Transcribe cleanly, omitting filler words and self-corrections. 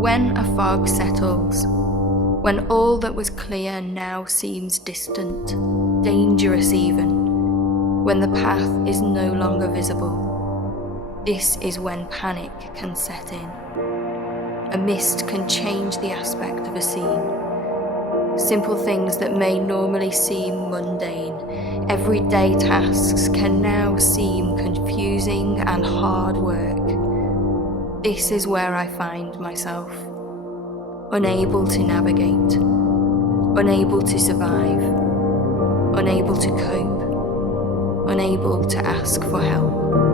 When a fog settles, when all that was clear now seems distant, dangerous even, when the path is no longer visible, this is when panic can set in. A mist can change the aspect of a scene. Simple things that may normally seem mundane, everyday tasks can now seem confusing and hard work. This is where I find myself, unable to navigate, unable to survive, unable to cope, unable to ask for help.